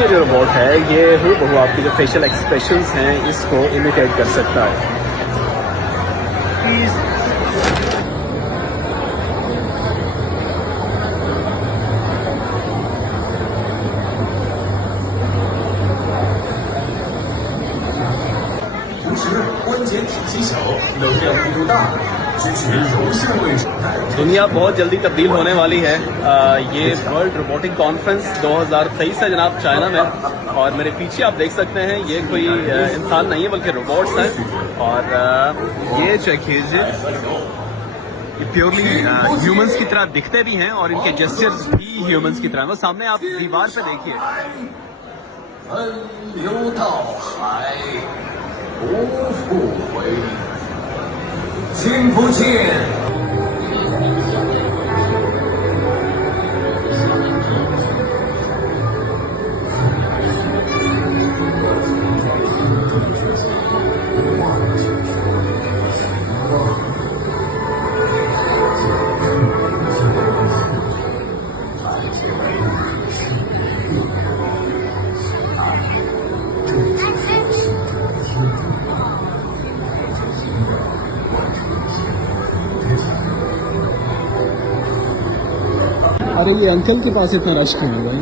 ये जो रोबोट है ये हूबहू आपके जो फेशियल एक्सप्रेशंस हैं इसको इमिटेट कर सकता है। दुनिया बहुत जल्दी तब्दील होने वाली है। ये वर्ल्ड रोबोटिक कॉन्फ्रेंस 2023 है जनाब चाइना में, और मेरे पीछे आप देख सकते हैं ये कोई इंसान नहीं है बल्कि रोबोट्स हैं। और ये चेक कीजिए, ये प्योरली ह्यूमंस की तरह दिखते भी हैं और इनके जेस्चर्स भी ह्यूमंस की तरह। वो सामने आप दीवार पे देखिए, अरे ये अंकल के पास इतना रश क्यों है भाई?